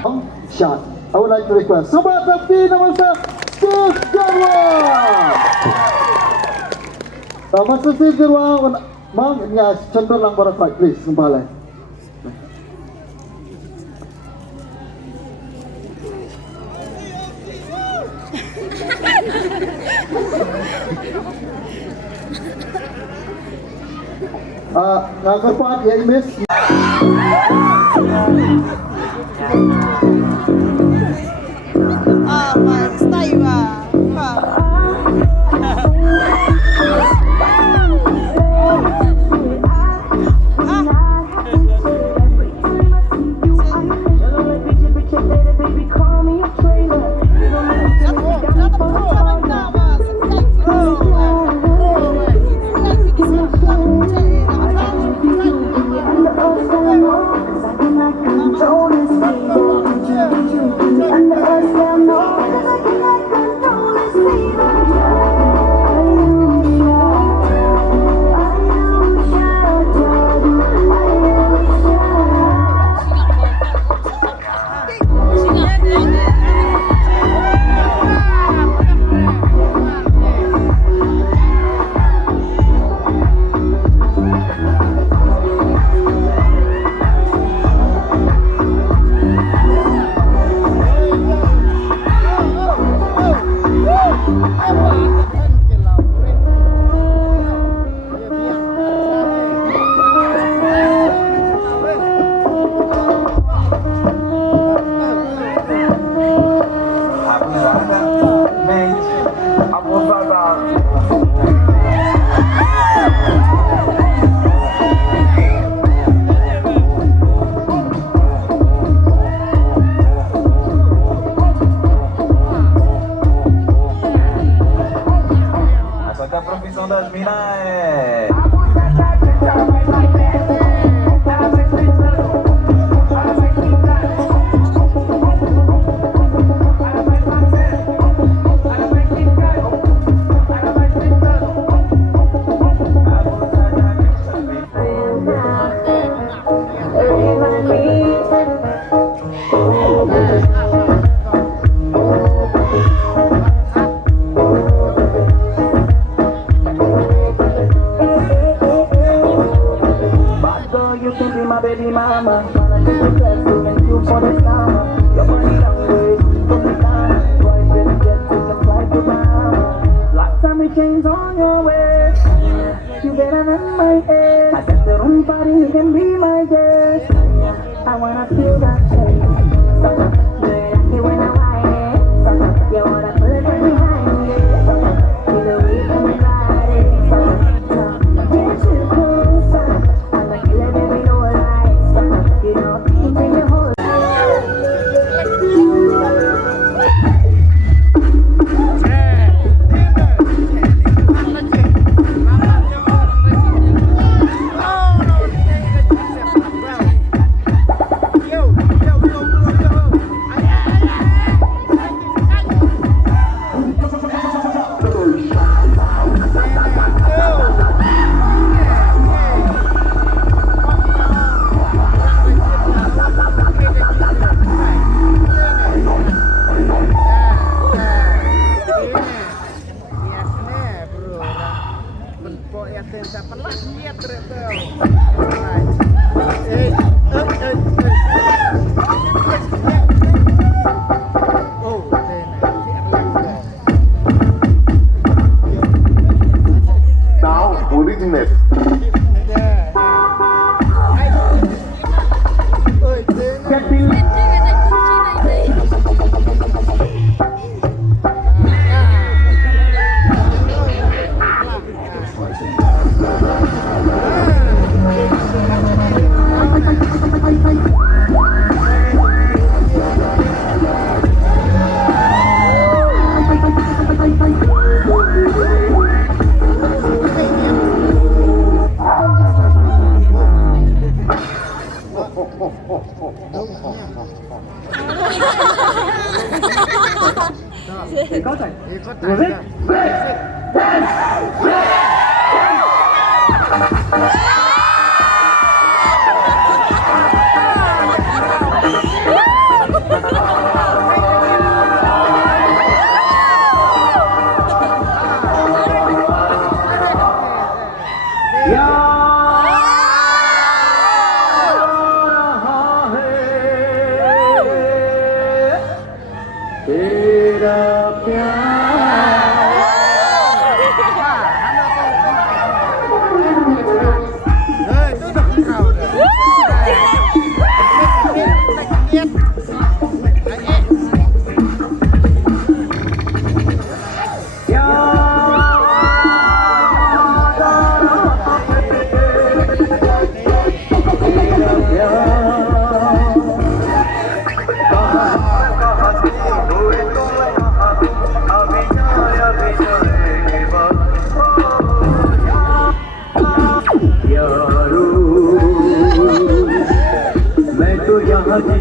Shot. I would like to request Sobat Tapi naman sa Steve Jarwa. Mas Steve Jarwa, ma'am, nga, center lang para fight, please, kumpalay. Nagkapat, ya imes. Mas tayo ba?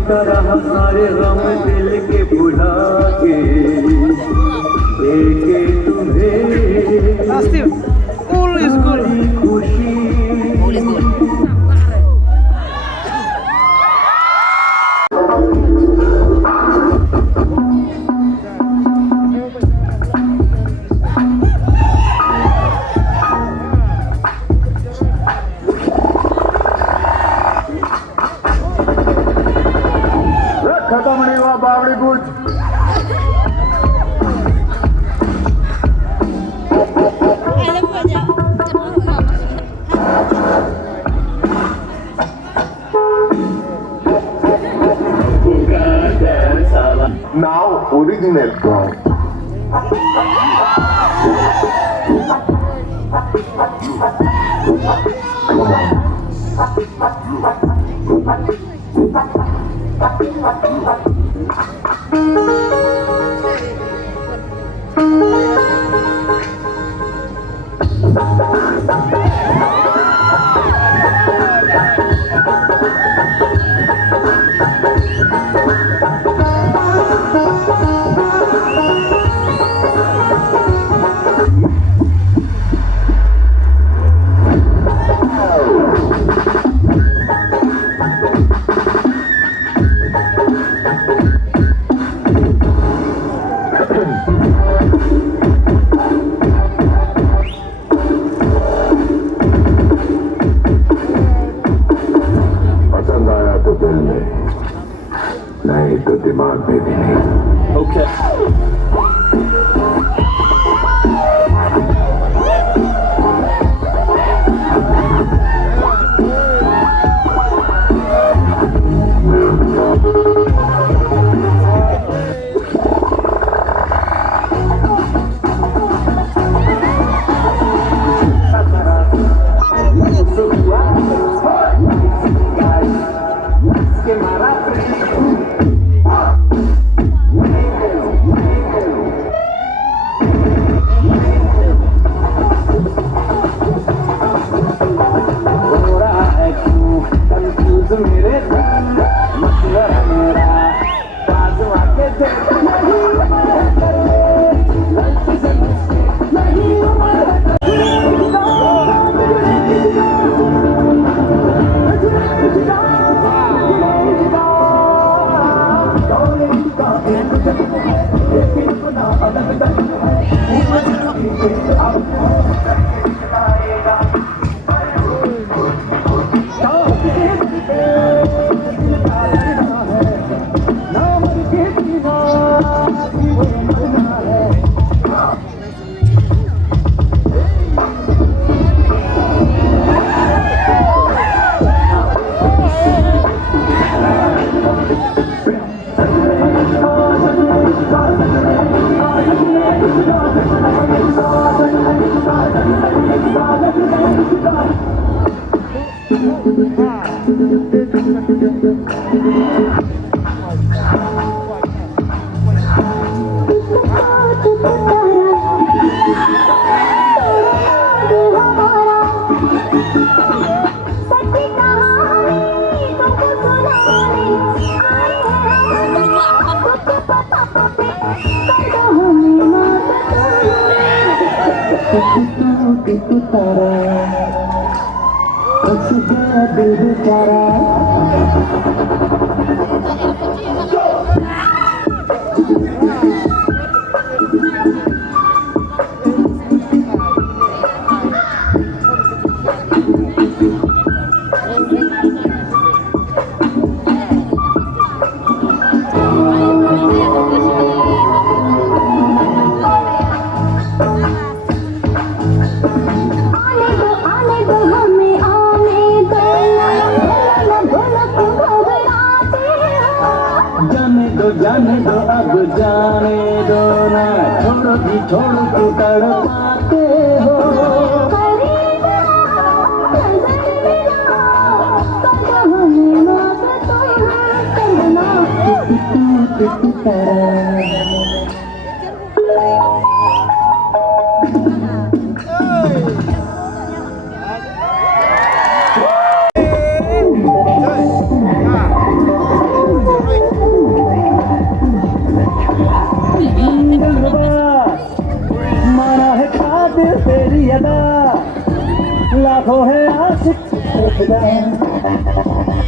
भूलता रहा सारे गम दिल के भुला के लेके तुम्हें खुशी खत्म नहीं हुआ बावड़ी गुज Now original crowd. पसंद आया तो दिल में, नहीं तो दिमाग में भी नहीं। Okay. जाने दो अब जाने दो ना छोड़ो भी छोड़ो के तड़पाते हो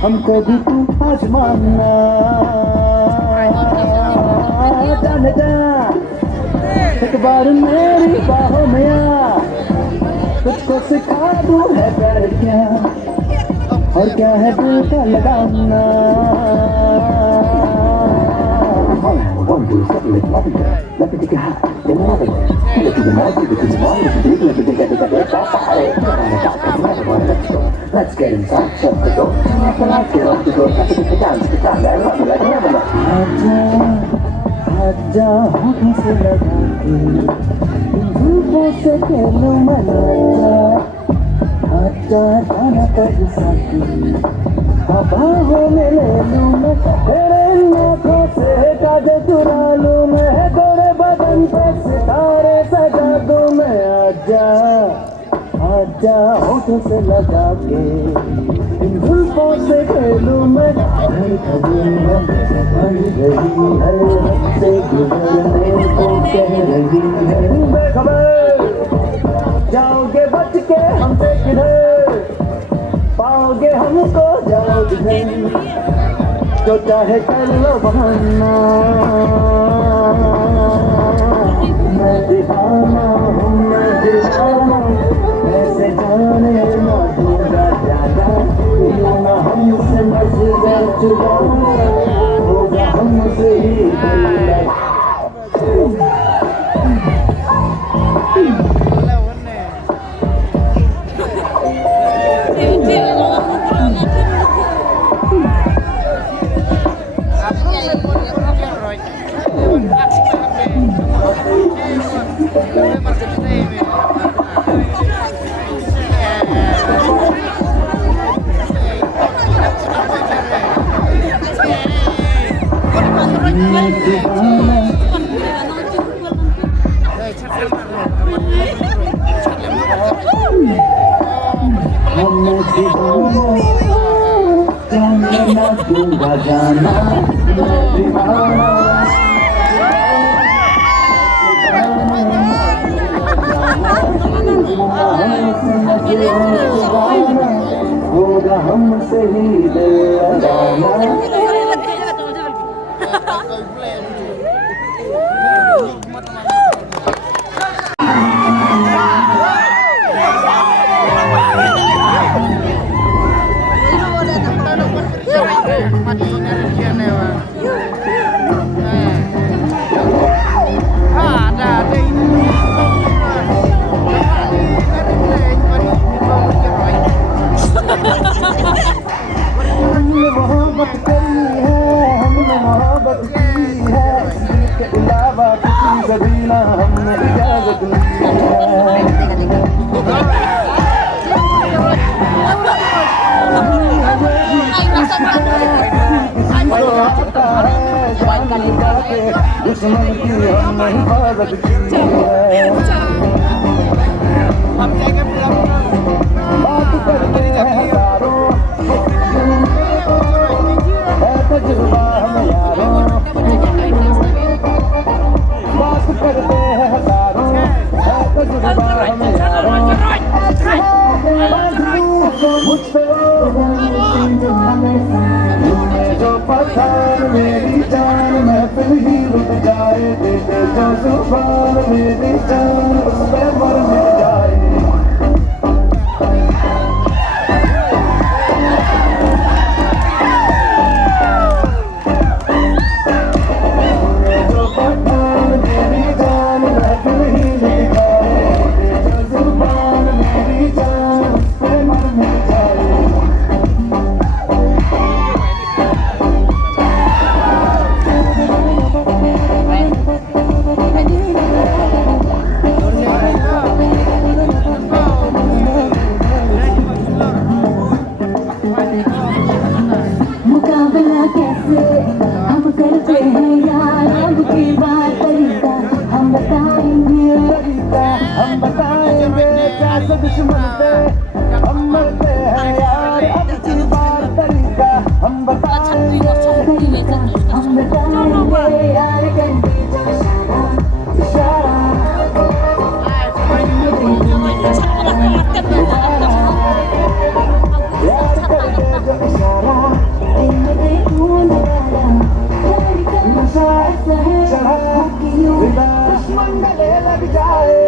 हमको भी तू आजमाना जाने जा एक बार मेरी बाहों में आ तुझको सिखा दूँ है प्यार क्या और क्या है दिल का लगाना Let's get inside, shut the door. Get off the door, let's get down, I love you like never. आजा होठों से लगा के धूपों से खेलो मन आजा जाना कर सकी बाहों में ले लूं मैं तेरे आँखों से काजल चुरा लूं मैं तेरे बदन पे सितारे सजा दूं मैं आजा आजा होठों से लगा के इन जुल्फों से खेलूं मैं हर कभी बढ़ रही है से गुजरने को कह रही है बेखबर जाओगे बच के हमसे किधर पाओगे हमको जाओगे जो चाहे कर लो बहाना मैं दीवाना हूँ मैं दीवाना ऐसे जाने ना दूंगा जाना यूँ ना हमसे मज़ेदार चुराना होगा हमसे ही दूंगा जाना होगा हमसे ही दिल लगाना दुश्मन की हमने हिफाजत की है बात करते हैं हजारों है तजुर्बा हम यारों बात करते हैं हजारों है तजुर्बा हम यारों मुझसे जो पठान मेरी जान मैं फिर ही रुक जाए तेरे जो जुबान मेरी जान उस पे मर मिट जाए जो पठान मेरी जान मैं फिर ही रुक जाए तेरे जो जुबान मेरी जान उस पे मर मिट जाए गले लग जाए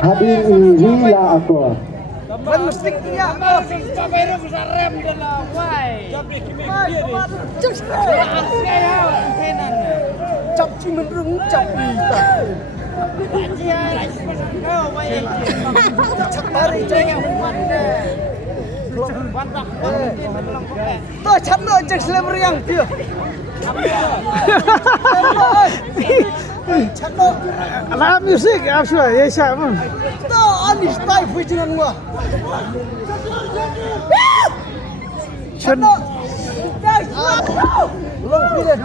hadir wila akor. Ban mesti punya. Kamera bisa rem dalam wai. Cap cimen rung cap kita. Cap tarik jangan pandai. Tuh cap lo cek Celebratory yang dia. Lah musik apa ya sama. Tuh anis tai fujinan gua. Chano. Long pilih.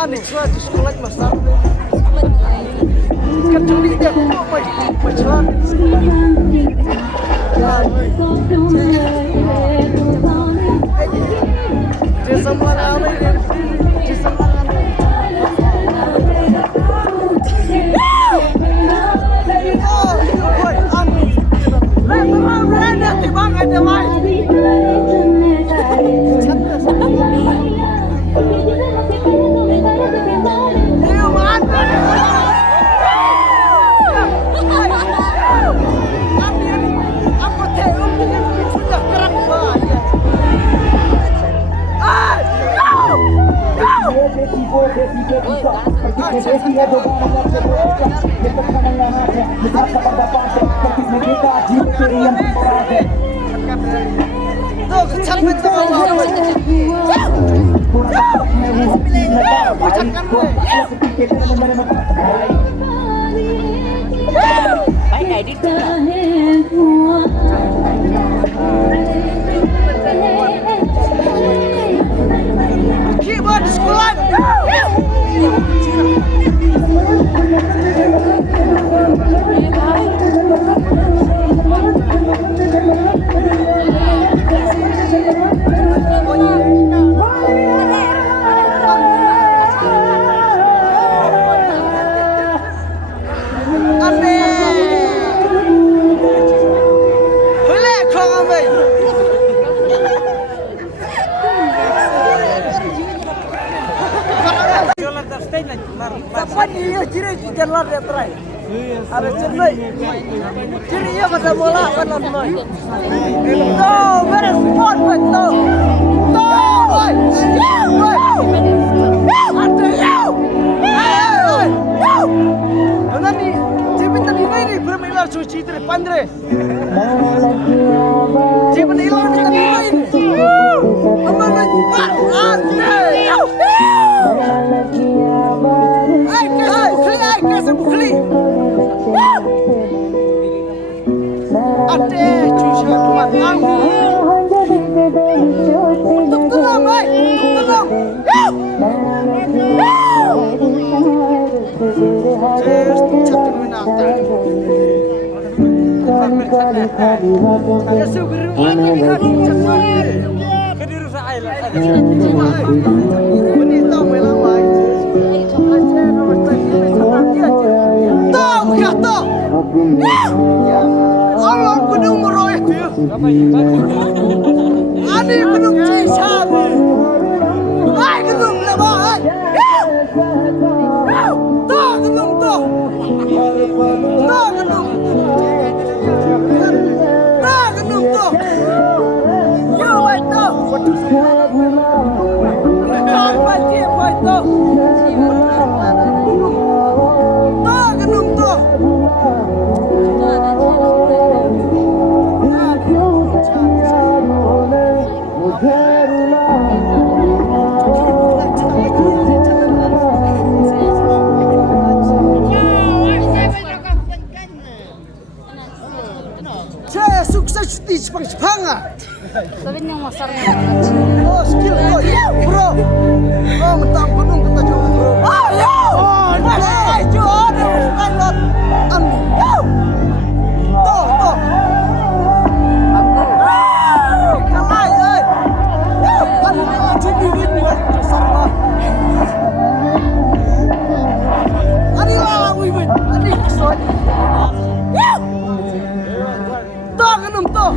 Anik sudah di sekolah mas Tarde. Kecuali dia kok macam Desa Melangame Desa Melangame. Oh, boy, Anik. Ada tibang ada lain. Kiba di sekolah. Jalan dia try. Ada cerbai. Cirinya pada bola pada bola. Tuh, beres sport betul. Tuh, boy. Ada yo. Nanti cipin tadi ini bermilar suci dari pandre. Cipin ilang tadi ini. Amanah cepat. Ada yo. Bukli. Ade jusha kuat angin. Tolong, baik. Tolong. Allah penuh meroyah dia. Ani penuh cisar. Hai gedung lebah. Toh gedung toh. Toh gedung. Toh gedung toh. Yo baik toh. Toh baik baik toh. Toh gedung toh. gila tuh, yo, bro. Oh, mentang gunung kita jauh, bro. Oh, yo. Hey, John, pilot. Yo. Tuh. Kalah, ơi. Yo, chính vì biết người sẵn mà. Anh là quý vị, anh đi rồi. Yo. Tuh, cái nụm tuh.